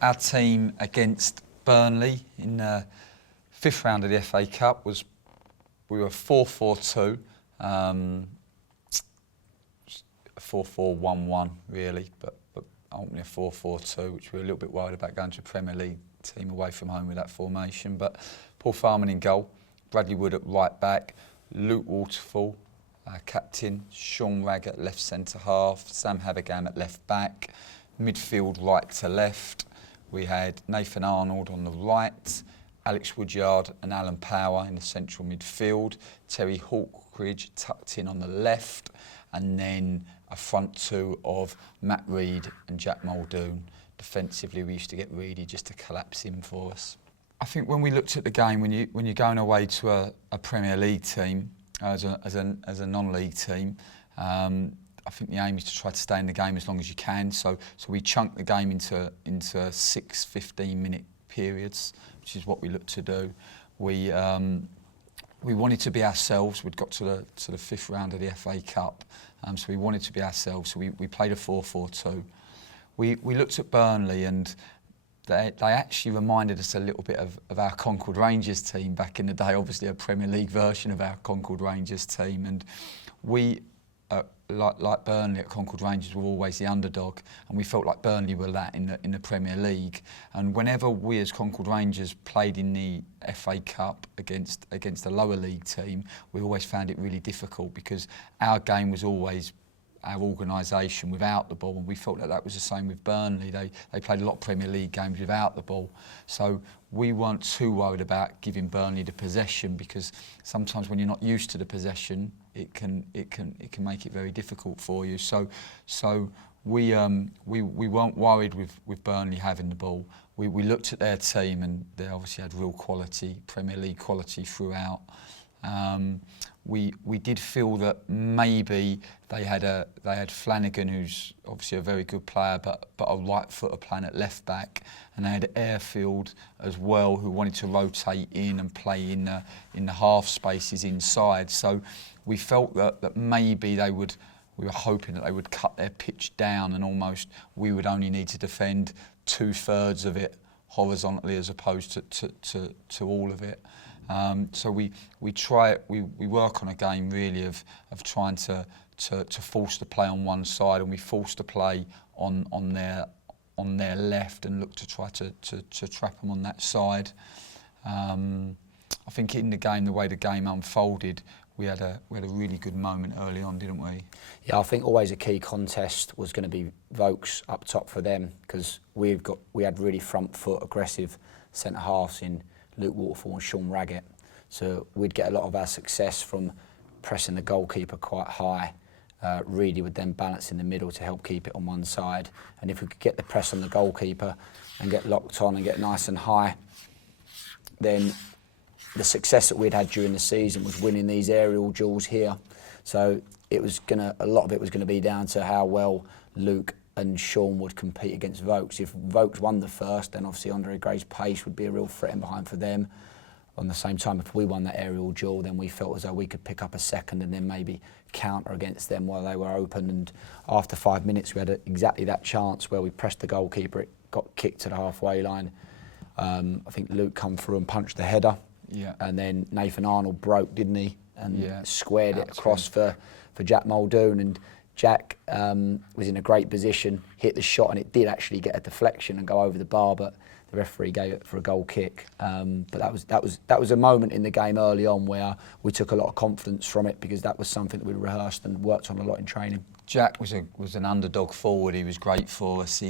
Our team against Burnley in the fifth round of the FA Cup we were 4-4-2, 4-4-1-1 really, but ultimately a 4-4-2, which we were a little bit worried about going to a Premier League team away from home with that formation. But Paul Farman in goal, Bradley Wood at right back, Luke Waterfall, captain, Sean Raggett left centre half, Sam Havergam at left back, midfield right to left. We had Nathan Arnold on the right, Alex Woodyard and Alan Power in the central midfield, Terry Hawkridge tucked in on the left, and then a front two of Matt Rhead and Jack Muldoon. Defensively, we used to get Reedy just to collapse him for us. I think when we looked at the game, when you're going away to a Premier League team as a non-league team, I think the aim is to try to stay in the game as long as you can. So we chunked the game into 6 15-minute periods, which is what we looked to do. We wanted to be ourselves. We'd got to the fifth round of the FA Cup, so we wanted to be ourselves. So we played a 4-4-2. We looked at Burnley, and they actually reminded us a little bit of our Concord Rangers team back in the day. Obviously, a Premier League version of our Concord Rangers team, and we. Like Burnley at Concord Rangers were always the underdog, and we felt like Burnley were that in the Premier League. And whenever we as Concord Rangers played in the FA Cup against a lower league team, we always found it really difficult because our game was always our organisation without the ball, and we felt that was the same with Burnley. They played a lot of Premier League games without the ball, so we weren't too worried about giving Burnley the possession, because sometimes when you're not used to the possession, it can make it very difficult for you. So we weren't worried with Burnley having the ball. We looked at their team, and they obviously had real quality, Premier League quality throughout. We did feel that maybe they had Flanagan, who's obviously a very good player, but a right footer playing at left back, and they had Airfield as well, who wanted to rotate in and play in the half spaces inside. So we felt that maybe they would. We were hoping that they would cut their pitch down, and almost we would only need to defend 2/3 of it horizontally as opposed to all of it. So we work on a game really of trying to force the play on one side, and we force the play on their left and look to try to trap them on that side. I think in the game, the way the game unfolded, we had a really good moment early on, didn't we? Yeah, I think always a key contest was going to be Vokes up top for them, because we had really front foot aggressive centre halves in Luke Waterfall and Sean Raggett. So we'd get a lot of our success from pressing the goalkeeper quite high. Reedy would then balance in the middle to help keep it on one side. And if we could get the press on the goalkeeper and get locked on and get nice and high, then the success that we'd had during the season was winning these aerial duels here. So a lot of it was gonna be down to how well Luke and Sean would compete against Vokes. If Vokes won the first, then obviously Andre Gray's pace would be a real threat in behind for them. On the same time, if we won that aerial duel, then we felt as though we could pick up a second and then maybe counter against them while they were open. And after 5 minutes, we had exactly that chance where we pressed the goalkeeper. It got kicked to the halfway line. I think Luke come through and punched the header. Yeah. And then Nathan Arnold broke, didn't he? And squared it Absolutely. across for Jack Muldoon. And Jack was in a great position, hit the shot, and it did actually get a deflection and go over the bar, but the referee gave it for a goal kick. But that was a moment in the game early on where we took a lot of confidence from it, because that was something that we rehearsed and worked on a lot in training. Jack was an underdog forward. He was great for us.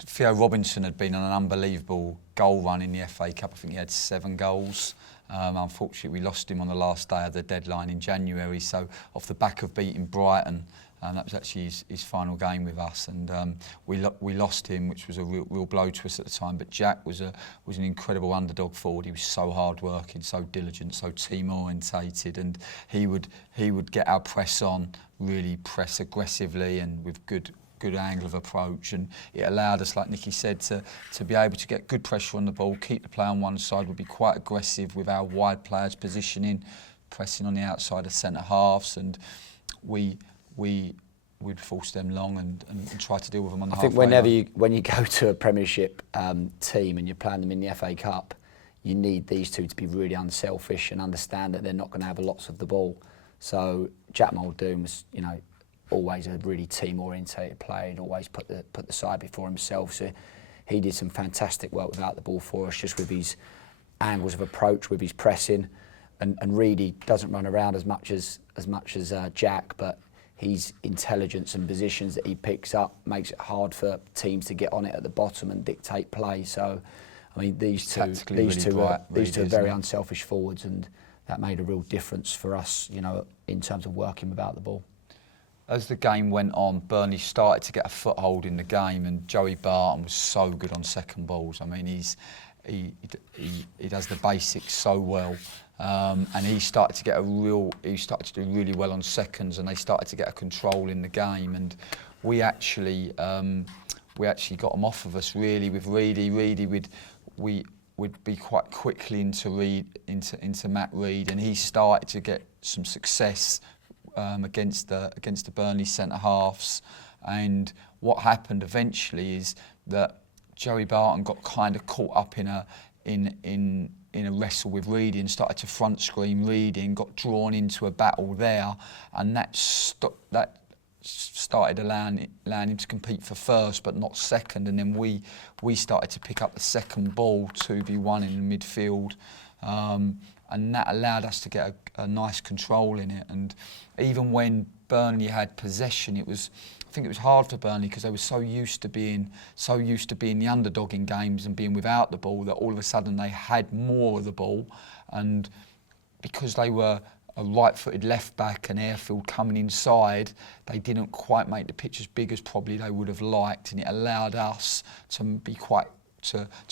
Theo Robinson had been on an unbelievable goal run in the FA Cup. I think he had 7 goals. Unfortunately, we lost him on the last day of the deadline in January. So off the back of beating Brighton, that was actually his final game with us, and we lost him, which was a real blow to us at the time. But Jack was an incredible underdog forward. He was so hard working, so diligent, so team orientated, and he would get our press on, really press aggressively and with good angle of approach, and it allowed us, like Nicky said, to be able to get good pressure on the ball, keep the play on one side, would be quite aggressive with our wide players positioning, pressing on the outside of centre halves, and we we'd force them long and try to deal with them on the I think halfway line. when you go to a Premiership team and you're playing them in the FA Cup, you need these two to be really unselfish and understand that they're not going to have lots of the ball. So Jack Muldoon was, always a really team-orientated player. He'd always put the side before himself. So he did some fantastic work without the ball for us, just with his angles of approach, with his pressing. And Reedy doesn't run around as much as Jack, but his intelligence and positions that he picks up makes it hard for teams to get on it at the bottom and dictate play. So, I mean, these two are very unselfish forwards, and that made a real difference for us, in terms of working without the ball. As the game went on, Burnley started to get a foothold in the game, and Joey Barton was so good on second balls. I mean, he does the basics so well, and he started to do really well on seconds, and they started to get a control in the game. And we actually got them off of us really with Reedy. Reedy would be quite quickly into Matt Rhead, and he started to get some success against the Burnley centre halves. And what happened eventually is that Joey Barton got kind of caught up in a wrestle with Reedy and started to front screen Reedy and got drawn into a battle there, and that started allowing him to compete for first but not second. And then we started to pick up the second ball 2v1 in the midfield, and that allowed us to get a nice control in it. And even when Burnley had possession, I think it was hard for Burnley because they were so used to being the underdog in games and being without the ball, that all of a sudden they had more of the ball. And because they were a right-footed left-back and Airfield coming inside, they didn't quite make the pitch as big as probably they would have liked, and it allowed us to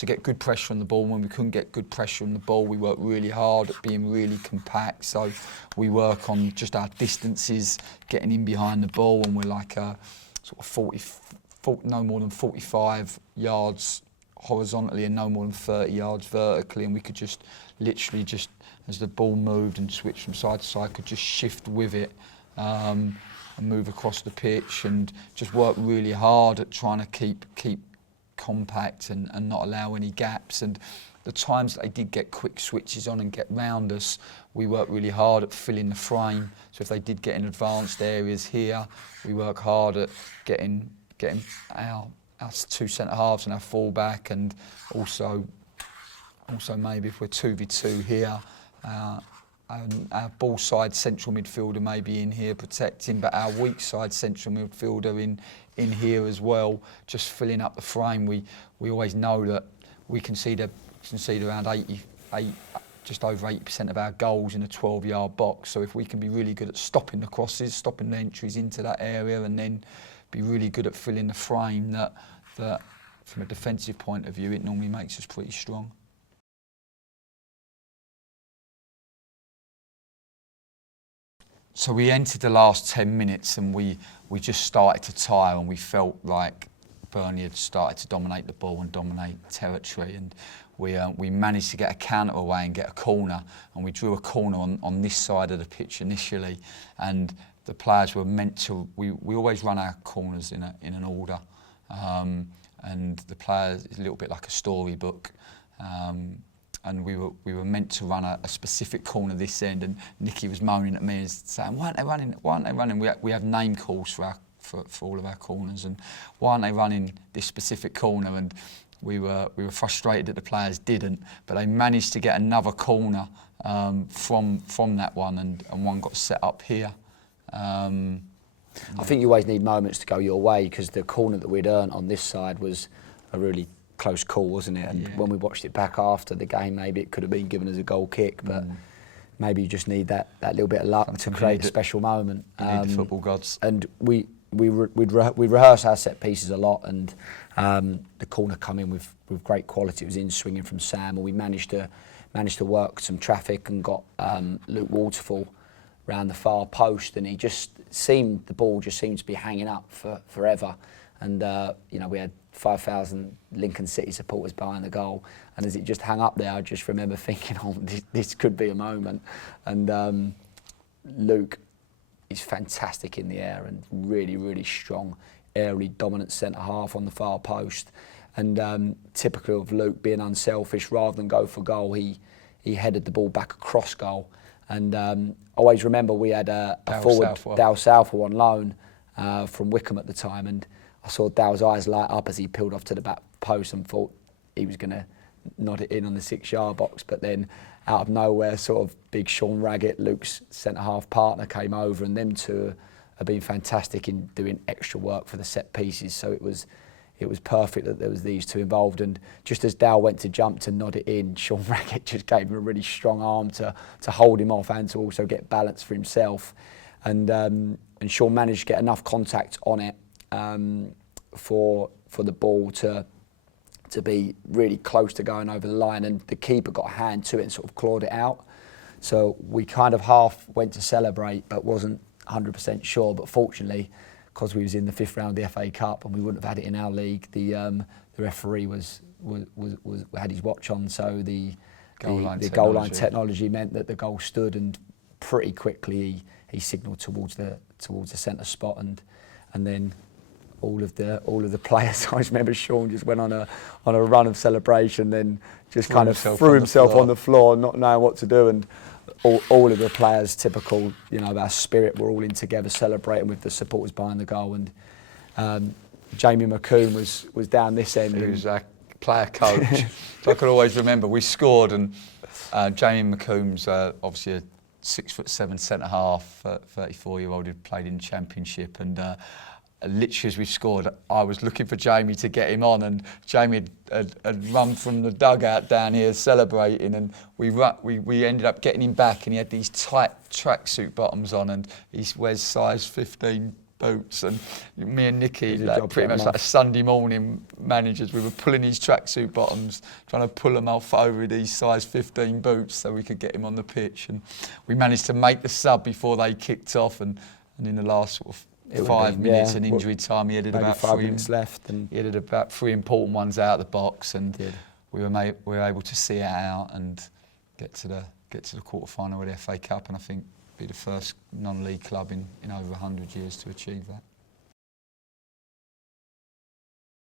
get good pressure on the ball. When we couldn't get good pressure on the ball, we worked really hard at being really compact. So we work on just our distances, getting in behind the ball, and we're like sort of no more than 45 yards horizontally and no more than 30 yards vertically, and we could just literally as the ball moved and switched from side to side, could just shift with it and move across the pitch, and just work really hard at trying to keep compact and not allow any gaps. And the times that they did get quick switches on and get round us, we worked really hard at filling the frame. So if they did get in advanced areas here, we work hard at getting our two centre halves and our full back, and also maybe if we're 2v2 here, our ball side central midfielder may be in here protecting, but our weak side central midfielder in here as well, just filling up the frame. We always know that we concede around 88, just over 80% of our goals in a 12-yard box. So if we can be really good at stopping the crosses, stopping the entries into that area, and then be really good at filling the frame, that from a defensive point of view, it normally makes us pretty strong. So we entered the last 10 minutes and we just started to tire, and we felt like Burnley had started to dominate the ball and dominate territory, and we managed to get a counter away and get a corner, and we drew a corner on this side of the pitch initially, and the players were meant to, we always run our corners in an order, and the players is a little bit like a storybook. And we were meant to run a specific corner this end, and Nicky was moaning at me and saying, "Why aren't they running? Why aren't they running?" We have name calls for all of our corners, and why aren't they running this specific corner? And we were frustrated that the players didn't, but they managed to get another corner from that one, and one got set up here. I think you always need moments to go your way, because the corner that we'd earned on this side was a really close call, wasn't it? And when we watched it back after the game, maybe it could have been given as a goal kick, but maybe you just need that little bit of luck to create a special moment. You need the football gods. And we rehearse our set pieces a lot, and the corner come in with great quality. It was in swinging from Sam, and we managed to work some traffic and got Luke Waterfall round the far post, and the ball just seemed to be hanging up for forever. And we had 5,000 Lincoln City supporters behind the goal, and as it just hung up there, I just remember thinking, this could be a moment. And Luke he's fantastic in the air and really, really strong, aerially dominant centre half on the far post. And typical of Luke being unselfish, rather than go for goal, he headed the ball back across goal. And I always remember we had a forward, Dale Southwell, on loan from Wickham at the time, and I saw Dale's eyes light up as he peeled off to the back post and thought he was going to nod it in on the 6-yard box. But then out of nowhere, sort of big Sean Raggett, Luke's centre-half partner, came over, and them two have been fantastic in doing extra work for the set pieces. So it was perfect that there was these two involved. And just as Dale went to jump to nod it in, Sean Raggett just gave him a really strong arm to hold him off and to also get balance for himself. And Sean managed to get enough contact on it for the ball to be really close to going over the line, and the keeper got a hand to it and sort of clawed it out. So we kind of half went to celebrate but wasn't 100% sure. But fortunately, because we was in the 5th round of the FA Cup and we wouldn't have had it in our league, the referee had his watch on, so the goal line technology meant that the goal stood, and pretty quickly he signalled towards the centre spot, and then all of the players, I remember Sean just went on a run of celebration, then just kind of threw himself on the floor, not knowing what to do, and all of the players, typical, our spirit, were all in together celebrating with the supporters behind the goal. And Jamie McComb was down this end. He was our player coach. So I could always remember we scored, and Jamie McComb's obviously a 6'7" centre half, 34-year-old who played in the Championship, and literally as we scored, I was looking for Jamie to get him on, and Jamie had run from the dugout down here celebrating, and we ended up getting him back, and he had these tight tracksuit bottoms on, and he wears size 15 boots, and me and Nicky, pretty much like a Sunday morning managers, we were pulling his tracksuit bottoms, trying to pull them off over these size 15 boots so we could get him on the pitch, and we managed to make the sub before they kicked off, and in the last sort of 5 minutes and injury time, he had about 5 minutes left, and he had about 3 important ones out of the box, and we were able to see it out and get to the quarter final of the FA Cup, and I think be the first non-league club in over 100 years to achieve that.